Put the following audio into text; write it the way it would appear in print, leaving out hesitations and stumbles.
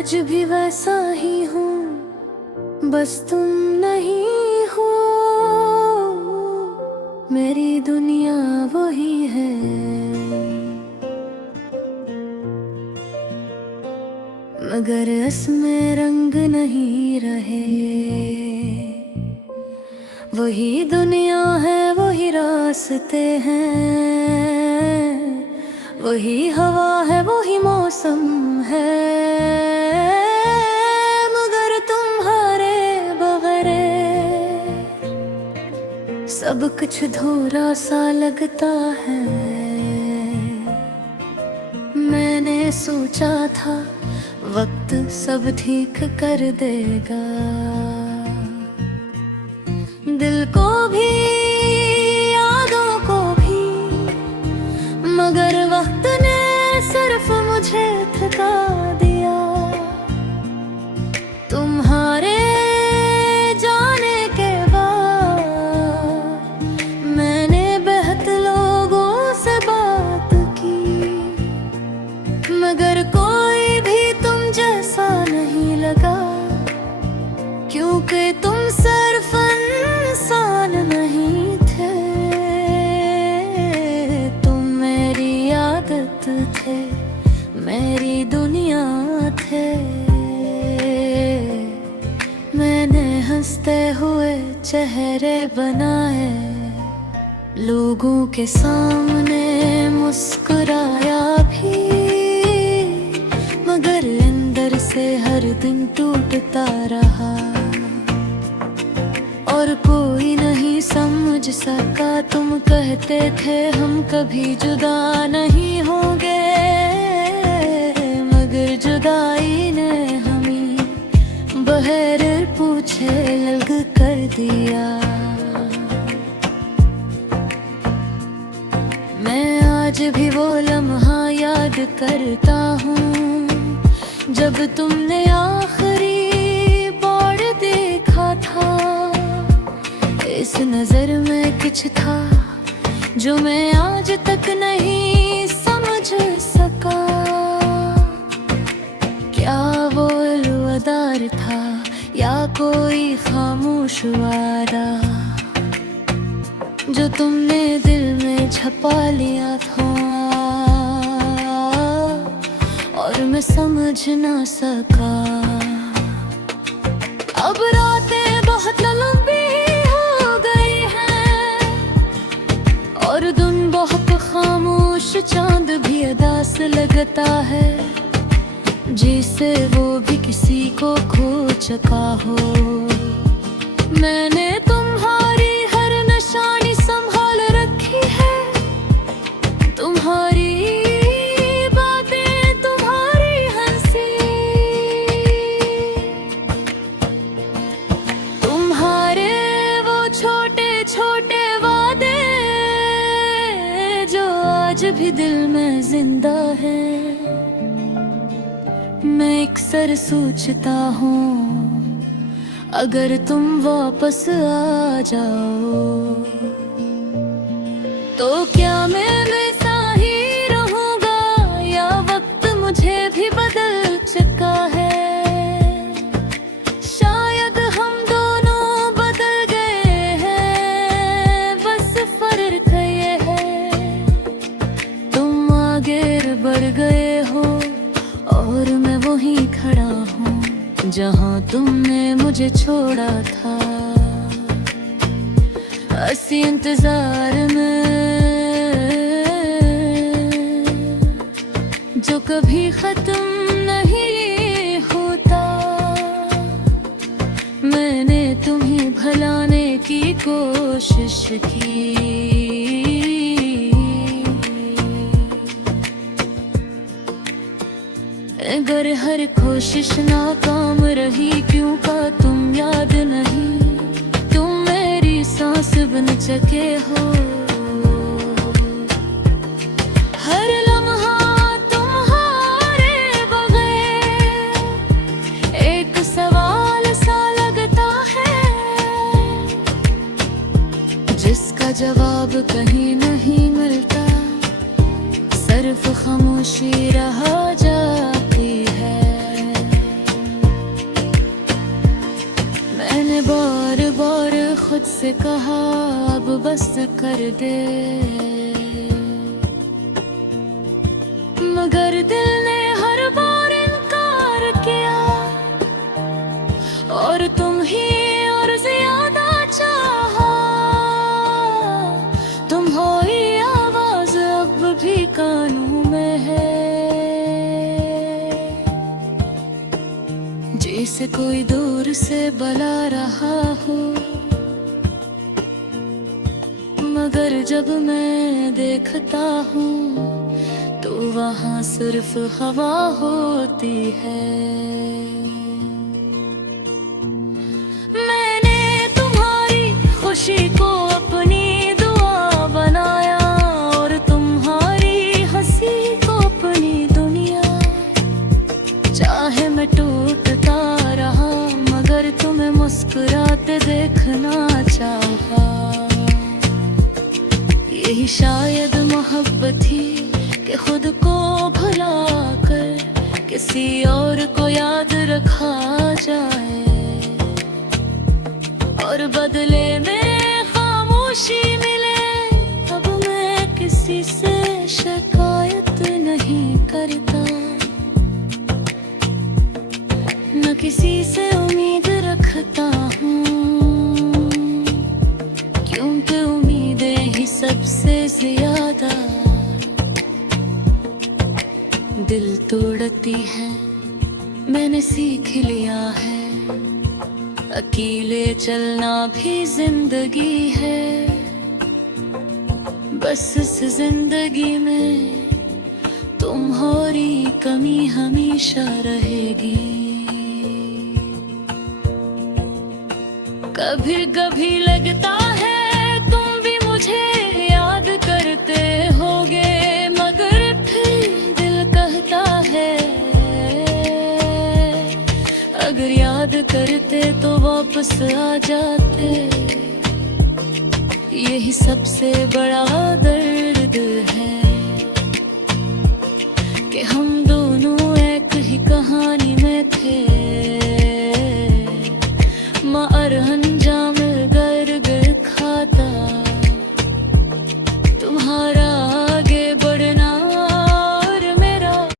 आज भी वैसा ही हूँ, बस तुम नहीं हो। मेरी दुनिया वही है, मगर इसमें रंग नहीं रहे। वही दुनिया है, वही रास्ते हैं, वही हवा है, वही मौसम है। मगर तुम्हारे बगैर सब कुछ धूरा सा लगता है। मैंने सोचा था वक्त सब ठीक कर देगा, दिल को भी यादों को भी, मगर वक्त ने सिर्फ मुझे थका दिया। तुम्हारे जाने के बाद मैंने बहुत लोगों से बात की, मगर कोई भी तुम जैसा नहीं लगा। क्योंकि तुम सिर्फ इंसान नहीं थे, तुम मेरी आदत थे, मेरी दुनिया थे। मैंने हंसते हुए चेहरे बनाए, लोगों के सामने मुस्कुराया भी, मगर अंदर से हर दिन टूटता रहा। और कोई नहीं समझ सका, तुम कहते थे हम कभी जुदा नहीं होंगे, मगर जुदाई ने हमें बगैर पूछे अलग कर दिया। मैं आज भी वो लम्हा याद करता हूँ, जब तुमने आखिरी बार देखा था। इस नजर में कुछ था जो मैं आज तक नहीं समझ सका। क्या वो अलविदार था या कोई खामोश वादा, जो तुमने दिल में छपा लिया था और मैं समझ ना सका। अब रातें बहुत लंबी और दिन बहुत खामोश, चांद भी अदास लगता है, जिसे वो भी किसी को खो चुका हो। मैंने तुम्हारी हर निशानी संभाल रखी है, तुम्हारी बातें, तुम्हारी हंसी, तुम्हारे वो छोटे छोटे आज भी दिल में जिंदा है। मैं अक्सर सोचता हूँ, अगर तुम वापस आ जाओ तो क्या मैं वैसा ही रहूँगा, या वक्त मुझे भी बदल चुका है। शायद हम दोनों बदल गए हैं, बस फर्क ये है आगे बढ़ गए हो और मैं वहीं खड़ा हूँ जहाँ तुमने मुझे छोड़ा था। इसी इंतजार में जो कभी खत्म नहीं होता, मैंने तुम्हें भुलाने की कोशिश की। अगर हर कोशिश नाकाम रही, क्यों का तुम याद नहीं, तुम मेरी सांस बन चुके हो। हर लम्हा तुम्हारे बगैर एक सवाल सा लगता है, जिसका जवाब कहीं नहीं मिलता, सिर्फ खामोशी रह जाती है। खुद से कहा अब बस कर दे, मगर दिल ने हर बार इनकार किया, और तुम ही और ज्यादा चाहा। तुम हो ही आवाज अब भी कानों में है, जैसे कोई दूर से बुला रहा हो, मगर जब मैं देखता हूँ तो वहाँ सिर्फ हवा होती है। मैंने तुम्हारी खुशी को अपनी दुआ बनाया, और तुम्हारी हंसी को अपनी दुनिया। चाहे मैं टूटता रहा, मगर तुम्हें मुस्कुराते देखना चाहा। यही शायद मोहब्बत थी कि खुद को भुला कर किसी और को याद रखा जाए, और बदले में खामोशी मिले। अब मैं किसी से शिकायत नहीं करता, न किसी से उम्मीद रखता हूँ, क्योंकि उम्मीदें ही सबसे ज्यादा दिल तोड़ती है। मैंने सीख लिया है, अकेले चलना भी जिंदगी है। बस इस जिंदगी में तुम्हारी कमी हमेशा रहेगी। कभी कभी लगता है तुम भी मुझे याद करते होगे, मगर फिर दिल कहता है अगर याद करते तो वापस आ जाते। यही सबसे बड़ा दर्द है कि हम दोनों एक ही कहानी में थे।